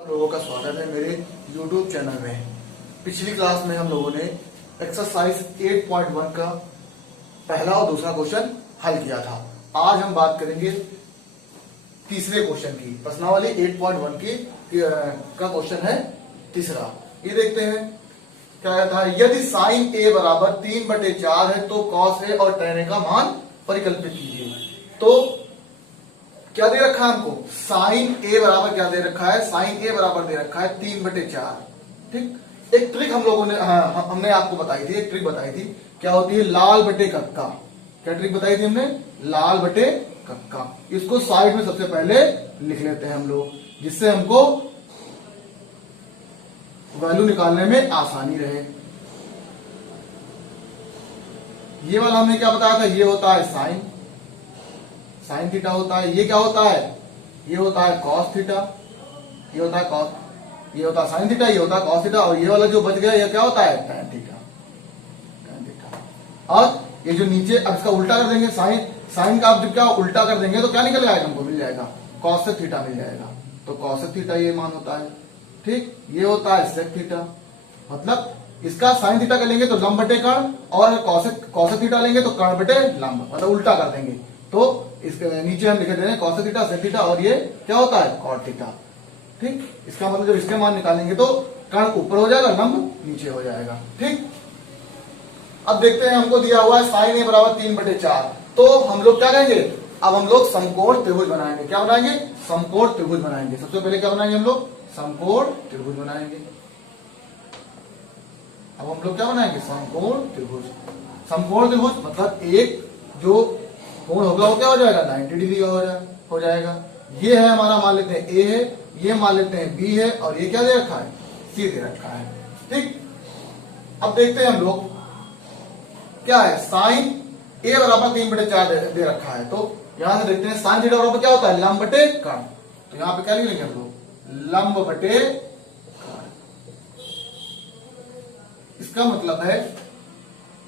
आप लोगों का स्वागत है मेरे YouTube चैनल में। पिछली क्लास में हम लोगों ने एक्सरसाइज 8.1 का पहला और दूसरा क्वेश्चन हल किया था। आज हम बात करेंगे तीसरे क्वेश्चन की। प्रश्नावली 8.1 का क्वेश्चन है तीसरा। ये देखते हैं क्या कहता है। यदि साइन ए बराबर 3/4 है तो कॉस ए और tan ए का मान परिकल्पित कीजिए। तो क्या दे रखा है हमको, साइन ए बराबर क्या दे रखा है, साइन ए बराबर दे रखा है 3/4। ठीक, एक ट्रिक हम लोगों ने हमने आपको बताई थी, एक ट्रिक बताई थी। क्या होती है, लाल बटे कक्का। क्या ट्रिक बताई थी हमने, लाल बटे कक्का। इसको साइड में सबसे पहले लिख लेते हैं हम लोग, जिससे हमको वैल्यू निकालने में आसानी रहे। ये वाला हमने क्या बताया था, ये होता है साइन थीटा होता है। ये क्या होता है, ये होता है कॉस थीटा। ये होता है कॉस, ये होता है साइन थीटा, ये होता है कॉस थीटा। और ये वाला जो बच गया ये क्या होता है, tan थीटा। और ये जो नीचे, अब इसका उल्टा कर देंगे, साइन का आप जब क्या उल्टा कर देंगे तो क्या निकल आएगा, हमको मिल जाएगा कॉस थीटा मिल जाएगा। तो कॉस थीटा ये मान होता है। ठीक, ये होता है सेक थीटा। मतलब इसका साइन थीटा कर लेंगे तो लंब बटे कर्ण, और कॉस थीटा लेंगे तो कर्ण बटे लंब, मतलब उल्टा कर देंगे। तो इसके नीचे हम लिख दे रहे हैं कॉस थीटा सेक थीटा, और ये क्या होता है कॉट थीटा। ठीक, इसका मतलब जब इसके मान निकालेंगे तो कर्ण ऊपर हो जाएगा, लंब नीचे हो जाएगा। ठीक, अब देखते हैं हमको दिया हुआ है साइन ए बराबर 3/4। तो हम लोग क्या करेंगे, अब हम लोग समकोण त्रिभुज बनाएंगे। क्या बनाएंगे, समकोण त्रिभुज बनाएंगे। सबसे पहले क्या बनाएंगे हम लोग, समकोण त्रिभुज बनाएंगे। अब हम लोग क्या बनाएंगे, समकोण त्रिभुज। समकोण त्रिभुज मतलब एक जो कोण होगा वो क्या हो जाएगा, 90 डिग्री का हो जाएगा। ये है हमारा, मान लेते हैं ए है, ये मान लेते हैं बी है, और ये क्या दे रखा है, सी दे रखा है। ठीक, अब देखते हैं हम लोग क्या है, साइन ए बराबर 3/4 दे रखा है। तो यहां से देखते हैं साइन थीटा बराबर क्या होता है, लंब बटे कर्ण। तो यहां पे क्या लिख लेंगे हम लोग, लंब बटे कर्ण। इसका मतलब है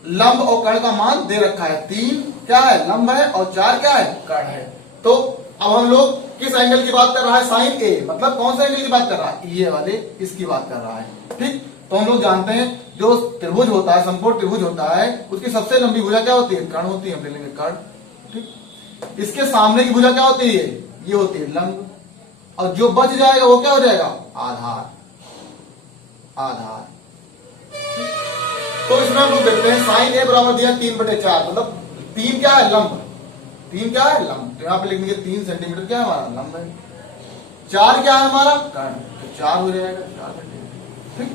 लंब और कर्ण का मान दे रखा है। 3 क्या है, लंब है, और 4 क्या है, कर्ण है। तो अब हम लोग किस एंगल की बात कर रहा है, साइन ए, मतलब कौन सा एंगल की बात कर रहा है, ये वाले, इसकी बात कर रहा है। ठीक, तो हम लोग जानते हैं जो त्रिभुज होता है, समकोण त्रिभुज होता है, उसकी सबसे लंबी भुजा क्या होती है, कर्ण होती है। हम ले लेंगे कर्ण। ठीक, इसके सामने की भुजा क्या होती है, ये होती है लंब, और जो बच जाएगा वो क्या हो जाएगा, आधार। तो इसमें हम लोग देखते हैं साइन ए बराबर दिया 3/4, मतलब 3 क्या है, लंब। 3 क्या है, लंब। तो यहाँ पे लिखेंगे 3 सेंटीमीटर क्या है हमारा, लंब है। 4 क्या है हमारा, कर्ण, तो 4 हो जाएगा, 4 सेंटीमीटर। ठीक,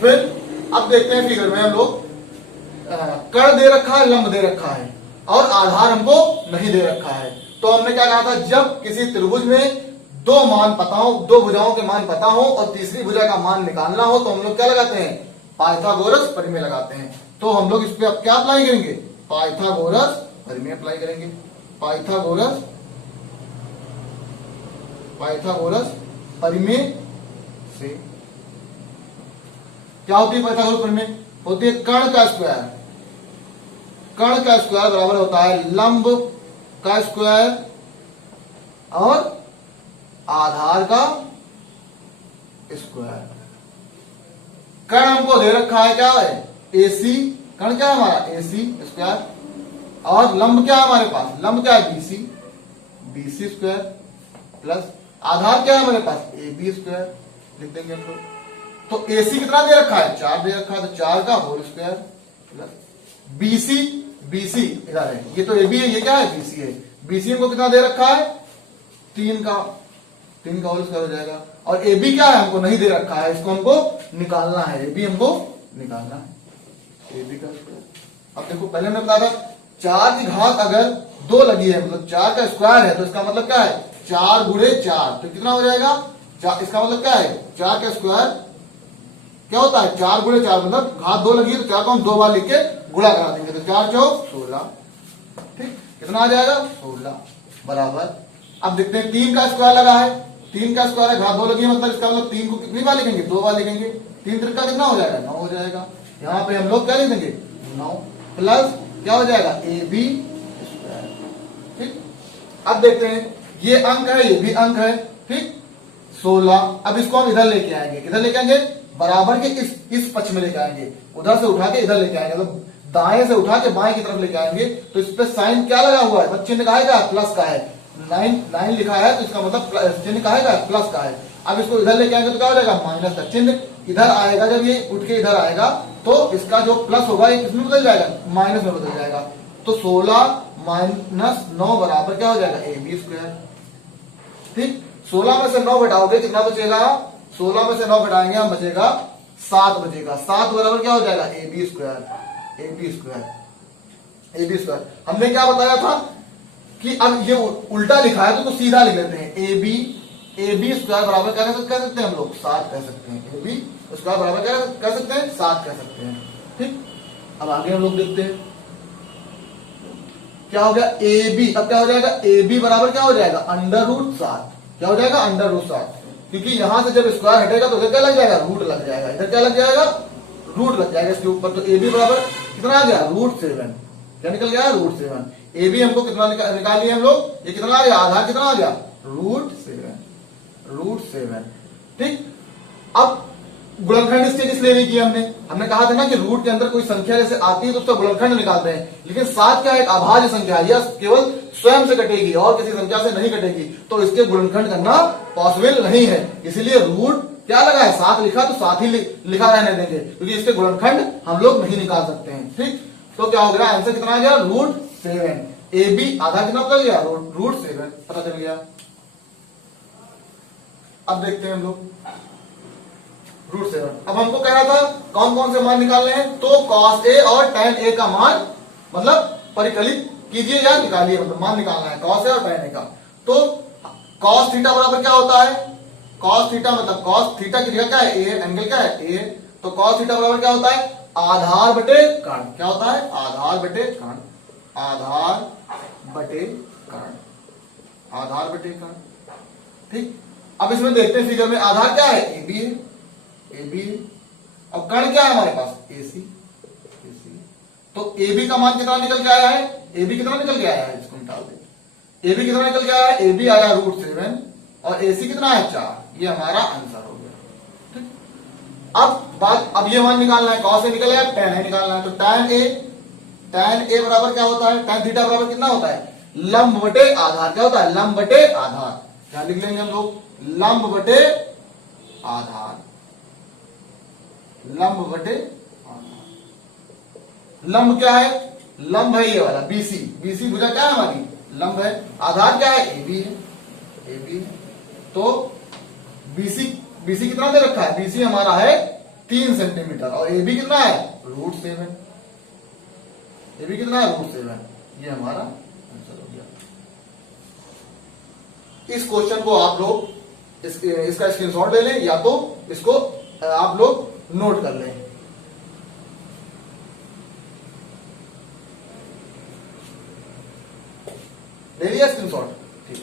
फिर अब देखते हैं फिगर में हम लोग, कर्ण दे रखा है, लंब दे रखा है, और आधार हमको नहीं दे रखा है। तो हमने क्या कहा था, जब किसी त्रिभुज में दो मान पता हो, दो भुजाओं के मान पता हो, और तीसरी भुजा का मान निकालना हो, तो हम लोग क्या लगाते हैं, पाइथागोरस परिमेय लगाते हैं। तो हम लोग इस पे अब क्या अप्लाई करेंगे, पाइथागोरस परिमेय अप्लाई करेंगे। पाइथागोरस परिमेय से क्या होती है, पाइथागोरस परिमेय होती है कर्ण का स्क्वायर। कर्ण का स्क्वायर बराबर होता है लंब का स्क्वायर और आधार का स्क्वायर। कर्ण हमको दे रखा है क्या है, AC। कर्ण क्या है हमारा, AC स्क्वायर, और लंब क्या है हमारे पास, लंब क्या है, BC स्क्वायर, प्लस आधार क्या है हमारे पास, AB स्क्वायर। लिख देंगे हम लोग। तो AC कितना दे रखा है, 4 दे रखा है, तो 4 का होल स्क्वायर, प्लस BC इधर है, ये तो AB है, ये क्या है, BC है। BC हमको कितना दे रखा है, 3 का होल स्क्वायर हो जाएगा। और AB क्या है, हमको नहीं दे रखा है, इसको हमको निकालना है। AB हमको निकालना है, AB का स्क्वायर। अब देखो पहले हमने बताया था 4 की घात अगर 2 लगी है, मतलब 4 का स्क्वायर है, तो इसका मतलब क्या है, 4 गुणे 4, तो कितना हो जाएगा, इसका मतलब क्या है, 4 का स्क्वायर क्या होता है, 4 गुणे 4, मतलब घात 2 लगी है तो 4 को हम 2 बार लिख के गुणा करा देंगे, तो 4 चौक 16। ठीक, कितना आ जाएगा, 16 बराबर। अब देखते हैं 3 का स्क्वायर लगा है, 3 का स्क्वायर है, घात 2 लगी है, मतलब इसका मतलब 3 को कितनी बार लिखेंगे, 2 बार लिखेंगे। 3 त्रिका कितना हो जाएगा, 9 हो जाएगा। यहाँ पे हम लोग क्या लिख देंगे, 9 प्लस क्या हो जाएगा, AB स्क्वायर। ठीक, अब देखते हैं ये अंक है, ये भी अंक है। ठीक, 16। अब इसको हम इधर लेके आएंगे, किधर लेके आएंगे, बराबर के इस पक्ष में लेके आएंगे, उधर से उठा के इधर लेके आएंगे, मतलब दाएं से उठा के बाएं की तरफ लेके आएंगे। तो इस पे साइन क्या लगा हुआ है, चिन्ह का है, प्लस का है, 9 लिखा है तो इसका मतलब चिन्ह का है, प्लस का है। अब इसको इधर लेके आएंगे तो क्या हो जाएगा, माइनस का चिन्ह इधर आएगा, जब ये उठ के इधर आएगा तो इसका जो प्लस होगा ये किसमें बदल जाएगा, माइनस में बदल जाएगा। तो 16 माइनस 9 बराबर क्या हो जाएगा, AB स्क्वायर। ठीक, 16 में से 9 घटाओगे कितना बचेगा, 16 में से 9 घटाएंगे हम, बचेगा 7 बचेगा। 7 बराबर क्या हो जाएगा, AB square, AB square, AB square. हमने क्या बताया था कि अब ये उल्टा लिखा है तो सीधा लिख लेते हैं, AB स्क्वायर बराबर क्या कह सकते हैं हम लोग, 7 कह सकते हैं। AB स्क्वायर बराबर क्या कह सकते हैं, 7 कह सकते हैं। ठीक, अब आगे हम लोग देखते हैं क्या हो गया, AB। अब क्या हो जाएगा, AB बराबर क्या हो जाएगा, √7। क्या हो जाएगा, √7, क्योंकि यहां से जब स्क्वायर हटेगा तो इधर क्या लग जाएगा, रूट लग जाएगा, इधर क्या लग जाएगा, रूट लग जाएगा इसके ऊपर। तो AB बराबर कितना आ गया, √7। क्या निकल गया, √7। AB हमको कितना निकाल लिया हम लोग, ये कितना आ गया, आधार कितना आ गया, √7। ठीक, अब गुणनखंड इसके इसलिए नहीं किया हमने कहा था ना कि रूट के अंदर कोई संख्या जैसे आती है तो उसका गुणनखंड निकालते हैं, लेकिन 7 क्या एक अभाज्य संख्या है, यह केवल स्वयं से कटेगी और किसी संख्या से नहीं कटेगी, तो इसके गुणनखंड करना पॉसिबल नहीं है। इसीलिए रूट क्या लगा है, 7 लिखा तो 7 ही लिखा रहने देंगे, क्योंकि इसके गुणनखंड हम लोग नहीं निकाल सकते हैं। ठीक, तो क्या हो गया, आंसर कितना आ गया, √7। AB आधा कितना बदल गया, √7 पता चल गया। अब देखते हैं हम लोग √7। अब हमको कहना था कौन कौन से मान निकालने हैं, तो cos A और tan A का मान मतलब परिकलित कीजिए या निकालिए, मतलब मान निकालना है cos A और tan A का। तो cos थीटा बराबर क्या होता है, cos थीटा मतलब cos थीटा की जगह क्या है, A, एंगल क्या है A, तो cos थीटा बराबर क्या होता है, आधार बटे कर्ण। क्या होता है, आधार बटे कर्ण, आधार बटे कर्ण, आधार बटे कर्ण। ठीक, अब इसमें देखते हैं फिगर में, आधार क्या है, AB है, AB। अब कर्ण क्या है हमारे पास, AC, AC। तो AB का मान कितना निकल के आया है, AB कितना निकल के आया है, इसको निकाल दे। AB कितना निकल के आया है, AB आया √7 और AC कितना है, 4। ये हमारा आंसर हो गया। ठीक, अब ये मान निकालना है, cos A निकल गया, tan A निकालना है। तो tan A बराबर क्या होता है, tan थीटा बराबर कितना होता है, लंब बटे आधार। क्या होता है, लंब बटे आधार। क्या लिख लेंगे हम लोग, लंब बटे आधार, लंब बटे आधार। लंब क्या है, लंब है ये वाला BC भुजा क्या है हमारी, लंब है। आधार क्या है, AB है, AB। तो BC कितना दे रखा है, BC हमारा है 3 सेंटीमीटर और AB कितना है, √7। AB कितना है, √7। ये हमारा आंसर हो गया। इस क्वेश्चन को आप लोग इसका स्क्रीनशॉट ले लें या तो इसको आप लोग नोट कर लें। ले लिया स्क्रीनशॉट, ठीक।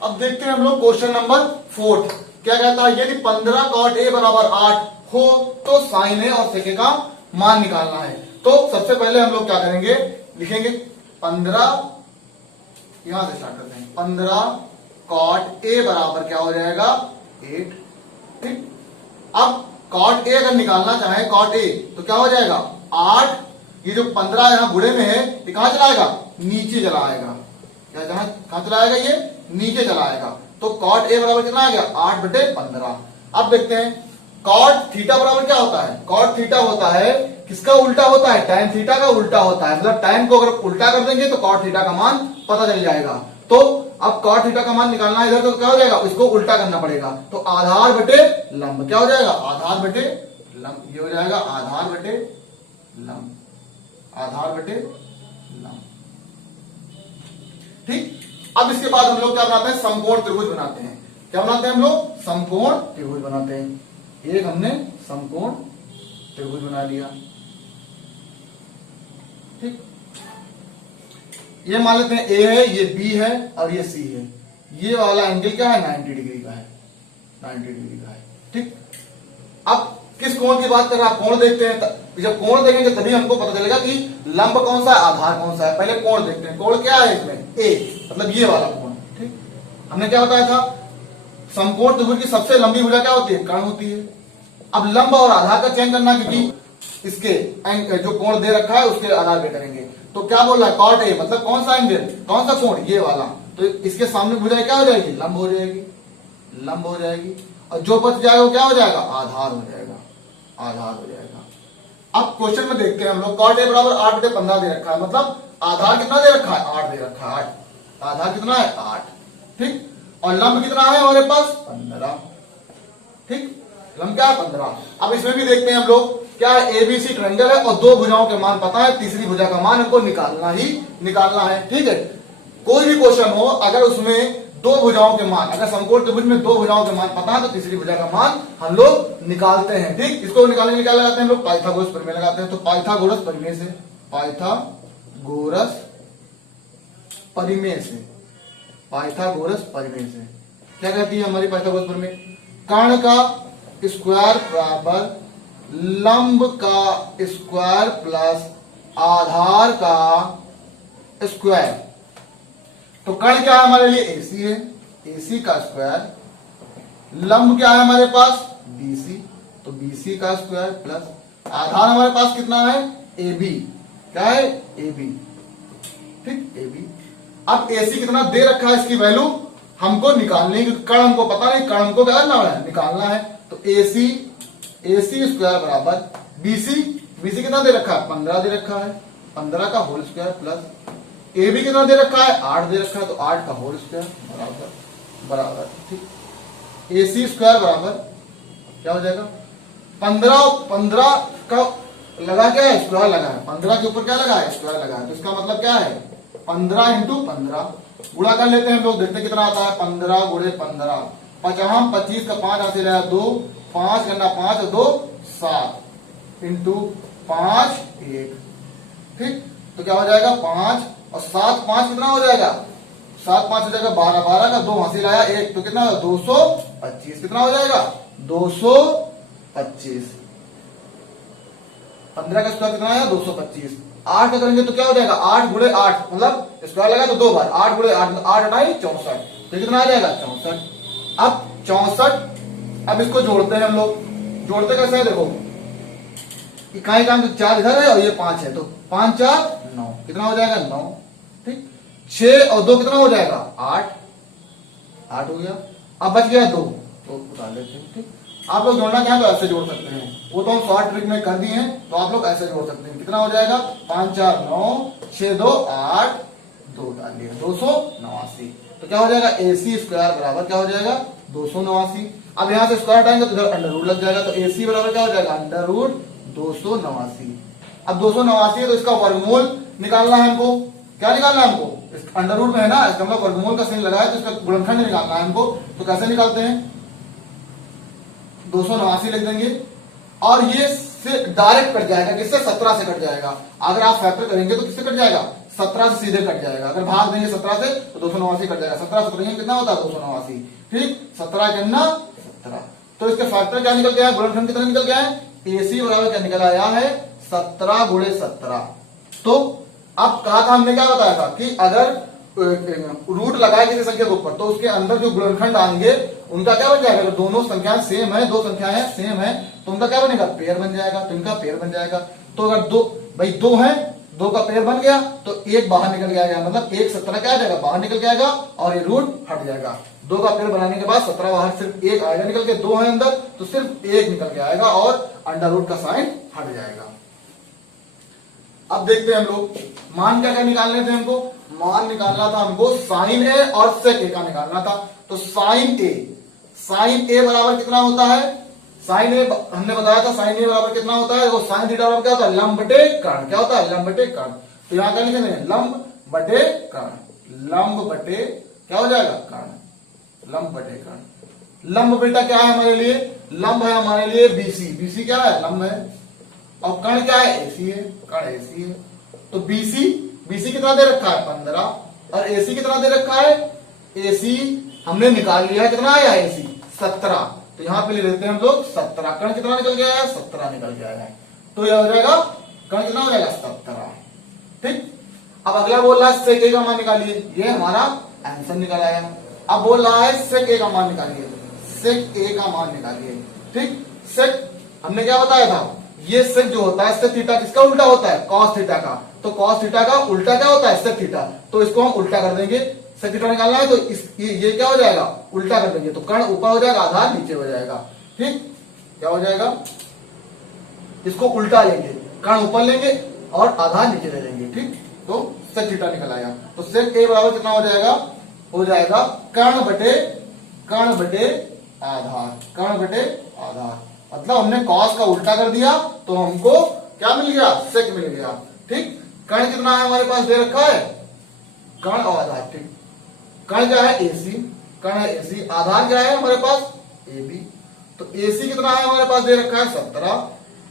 अब देखते हैं हम लोग क्वेश्चन नंबर 4। क्या कहता है, यदि 15 cot A बराबर 8 हो तो sin A और sec A का मान निकालना है। तो सबसे पहले हम लोग क्या करेंगे, लिखेंगे 15, यहां से स्टार्ट करते हैं, 15 cot A बराबर क्या हो जाएगा, 8। ठीक, अब cot A अगर निकालना चाहे cot A तो क्या हो जाएगा, 8। ये जो 15 यहां बुढ़े में है ये कहां चला आएगा, नीचे चला आएगा। क्या कहां चला आएगा, ये नीचे चला आएगा। तो cot A बराबर कितना आ गया, 8/15। अब देखते हैं cot थीटा बराबर क्या होता है, cot थीटा होता है किसका उल्टा होता है, tan थीटा का उल्टा होता है। मतलब tan को अगर उल्टा कर देंगे तो cot थीटा का मान पता चल जाएगा। तो अब cot थीटा का मान निकालना है इधर, तो क्या हो जाएगा, इसको उल्टा करना पड़ेगा। तो आधार बटे लंब क्या हो जाएगा, आधार बटे लंब। ये हो जाएगा आधार बटे लंब, आधार बटे लंब। ठीक, अब इसके बाद हम लोग क्या बनाते हैं, समकोण त्रिभुज बनाते हैं। क्या बनाते हैं हम लोग, समकोण त्रिभुज बनाते हैं। एक हमने समकोण त्रिभुज बना लिया। ठीक, ये मान लेते हैं A है, ये B है और ये C है। ये वाला एंगल क्या है, 90 डिग्री का है, 90 डिग्री का है। ठीक, अब किस कोण की बात कर रहा है, कोण देखते हैं। जब कोण देखेंगे तभी हमको पता चलेगा कि लंब कौन सा है, आधार कौन सा है। पहले कोण देखते हैं, कोण क्या है इसमें, A, मतलब ये वाला कोण। ठीक, हमने क्या बताया था, समकोण त्रिभुज की सबसे लंबी भुजा क्या होती है? कर्ण होती है। अब लंब और आधार का चयन करना, क्योंकि इसके जो कोण दे रखा है उसके आधार पे करेंगे। तो क्या बोल रहा है? कॉट ए, मतलब कौन सा एंगल, कौन सा कोण? ये वाला। तो इसके सामने भुजा क्या हो जाएगी? लंब हो जाएगी, लंब हो जाएगी। और जो बच जाएगा वो क्या हो जाएगा? आधार हो जाएगा, आधार हो जाएगा। अब क्वेश्चन में देखते हैं हम लोग, कॉट ए बराबर 8/15 दे रखा है, मतलब आधार कितना दे रखा है? 8 दे रखा है, 8। आधार कितना है? 8, ठीक। और लंब कितना है हमारे पास? 15, ठीक। लंब क्या है? 15। अब इसमें भी देखते हैं हम लोग, क्या है? एबीसी ट्रायंगल है और दो भुजाओं के मान पता है, तीसरी भुजा का मान हमको निकालना ही निकालना है, ठीक है। कोई भी क्वेश्चन हो, अगर उसमें दो भुजाओं के मान, अगर समकोण त्रिभुज में दो भुजाओं के मान पता है तो तीसरी भुजा का मान हम लोग निकालते हैं, ठीक। इसको निकालने के लिए क्या लगाते हैं हम लोग? पाइथागोरस प्रमेय लगाते हैं। तो पाइथागोरस प्रमेय से, पाइथागोरस प्रमेय से, पाइथागोरस प्रमेय से क्या कहती है हमारी पाइथागोरस प्रमेय? कर्ण का स्क्वायर बराबर लंब का स्क्वायर प्लस आधार का स्क्वायर। तो कर्ण क्या है हमारे लिए? एसी है, एसी का स्क्वायर। लंब क्या है हमारे पास? बीसी, तो बीसी का स्क्वायर प्लस आधार हमारे पास कितना है? एबी। क्या है? एबी, ठीक, एबी। अब एसी कितना दे रखा है, इसकी वैल्यू हमको निकालनी है, क्योंकि कर्ण हमको पता नहीं, कर्ण हमको क्या करना है? निकालना है। तो एसी, एसी स्क्वायर बराबर बीसी, बीसी कितना दे रखा है? 15 दे रखा है, 15 का होल स्क्वायर प्लस ए भी कितना दे रखा है? 8 दे रखा है, तो 8 का होल स्क्वायर बराबर बराबर, ठीक। एसी स्क्वायर बराबर क्या हो जाएगा? 15 का लगा क्या है? स्क्वायर लगा है, 15 के ऊपर क्या लगा है? स्क्वायर लगा है। तो इसका मतलब क्या है? 15 इंटू 15 गुणा कर लेते हैं हम लोग, देखते हैं कितना आता है। 15 गुणे 15, 25 का 5 हासिल है 2, 5 करना 5 और 2 7 इंटू 5 1, ठीक। तो क्या हो जाएगा? 5 और 7 5 कितना हो जाएगा? 7 5 हो जाएगा 12, 12 का 2 हासिल आया 1, तो कितना? 225। कितना हो जाएगा? 225। 15 का स्क्वायर कितना आया? 225। 8 का करेंगे तो क्या हो जाएगा? 8 गुणे 8, मतलब स्क्वायर लगा तो 2 बार, 8 गुणे 8, 8 8 64, तो कितना आ जाएगा? 64। अब 64, अब इसको जोड़ते हैं हम लोग। जोड़ते कैसे है? देखो, इकाई का 4 इधर है और ये 5 है, तो 5 4 9, कितना हो जाएगा? 9, ठीक। 6 और 2 कितना हो जाएगा? 8, 8 हो गया। अब बच गया 2, तो उतार लेते हैं, ठीक। आप लोग जोड़ना चाहें तो ऐसे जोड़ सकते हैं, वो तो हम शॉर्ट ट्रिक में कर दिए हैं, तो आप लोग ऐसे जोड़ सकते हैं। कितना हो जाएगा? 5 4 9, 6 2 8, 2 उतार लिया, 289। तो क्या हो जाएगा? एसी स्क्वायर बराबर क्या हो जाएगा? 289। अब यहां से स्क्वायर हटाएंगे तो इधर अंडर रूट लग जाएगा, तो एसी बराबर क्या हो जाएगा? Under root 289। अब 289 है तो इसका वर्गमूल निकालना है हमको। क्या निकालना है हमको? अंडर रूट में है ना, इसका मतलब वर्गमूल का चिन्ह लगा है, तो इसका गुणनखंड निकालना है हमको। तो कैसे निकालते हैं? 289 लिख देंगे और ये से डायरेक्ट कट जाएगा, किससे? 17 से कट जाएगा। अगर आप फैक्टर करेंगे तो किससे कट जाएगा? 17 से सीधे कट जाएगा। अगर भाग देंगे 17 से तो 289 कट जाएगा। 17 17 कितना होता है? 289, ठीक। 17 के ना 17, तो इसके फैक्टर क्या निकल गया है? गुणनखंड कितना निकल गया है? एसी बराबर क्या निकल आया है? 17 गुणे 17। तो अब कहा था हमने, क्या बताया था कि अगर रूट लगाए किसी संख्या के ऊपर तो उसके अंदर जो गुणनखंड आएंगे उनका क्या बन जाएगा? अगर दोनों संख्याएं सेम है, दो संख्याएं सेम है, तो उनका क्या बनेगा? पेयर बन जाएगा। तो इनका पेयर बन जाएगा। तो अगर दो है, 2 का पेयर बन गया तो एक बाहर निकल जाएगा, मतलब 1 17 क्या आ जाएगा? बाहर निकल जाएगा और ये रूट हट जाएगा। 2 का पेयर बनाने के बाद 17 बाहर, सिर्फ 1 आएगा निकल के, 2 है अंदर तो सिर्फ 1 निकल के आएगा और अंडर रूट का साइन हट जाएगा। अब देखते हैं हम लोग मान क्या क्या निकालने थे हमको। मान निकालना था हमको साइन ए और सेक ए का निकालना था। तो साइन ए बराबर कितना होता है? साइन ए हमने बताया था, साइन ए बराबर कितना होता है? वो साइन थीटा बराबर क्या होता है? लंब बटे कर्ण। क्या होता है? लंब बटे कर्ण। तो यहां क्या लिखेंगे? लंब बटे कर्ण। लंब बटे क्या हो जाएगा? कर्ण। लंब बटे कर्ण। लंब बेटा क्या है हमारे लिए? लंब है हमारे लिए बीसी। बीसी क्या है? लंब है। और कर्ण क्या है? एसी है। कर्ण एसी है। तो बीसी कितना दे रखा है? 15। और एसी कितना दे रखा है? एसी हमने निकाल लिया है, कितना आया? एसी 17। तो यहां पे ले लेते हैं हम लोग 17। कर्ण कितना निकल गया है? 17 निकल गया है। तो यह हो जाएगा, कर्ण कितना हो जाएगा? 17, ठीक। अब अगला बोल रहा है सेक ए का मान निकालिए। ये हमारा आंसर निकल आया। अब बोल रहा है सेक ए का मान निकालिए। सेक ए का मान निकालिए। ठीक, सेक हमने क्या बताया था, ये सेक जो होता है सेक थीटा किसका उल्टा होता है, कॉस थीटा का। तो कॉस थीटा का उल्टा क्या होता है, सेक थीटा। तो इसको हम उल्टा कर देंगे, सेक थीटा निकालना है तो ये क्या हो जाएगा, उल्टा कर देंगे। तो कर्ण ऊपर हो जाएगा, आधार नीचे हो जाएगा। ठीक, क्या हो जाएगा, इसको उल्टा लेंगे, कर्ण ऊपर लेंगे और आधार नीचे ले लेंगे। ठीक, तो सेक थीटा निकल आया। तो सेक ए बराबर कितना हो जाएगा, हो जाएगा कर्ण बटे आधार, कर्ण बटे आधार। मतलब हमने कॉस का उल्टा कर दिया तो हमको क्या मिल गया, सेक मिल गया। ठीक, कर्ण कितना है हमारे पास दे रखा है, कर्ण और आधार। ठीक, कर्ण क्या है एसी, कर्ण है एसी, आधार क्या है हमारे पास एबी। तो एसी कितना है हमारे पास दे रखा है 17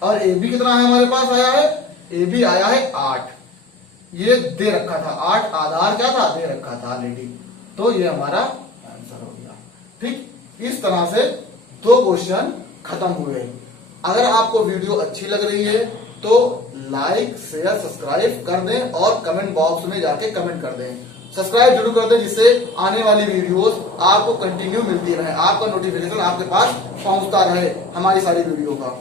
और एबी कितना है हमारे पास आया है, एबी आया है 8। ये दे रखा था 8, आधार क्या था दे रखा था ऑलरेडी। तो ये हमारा आंसर हो गया। ठीक, इस तरह से 2 क्वेश्चन खत्म हुए। अगर आपको वीडियो अच्छी लग रही है तो लाइक शेयर सब्सक्राइब कर दें और कमेंट बॉक्स में जाके कमेंट कर दें। सब्सक्राइब जरूर कर दें जिससे आने वाली वीडियोस आपको कंटिन्यू मिलती रहे, आपका नोटिफिकेशन आपके पास पहुंचता रहे हमारी सारी वीडियो का।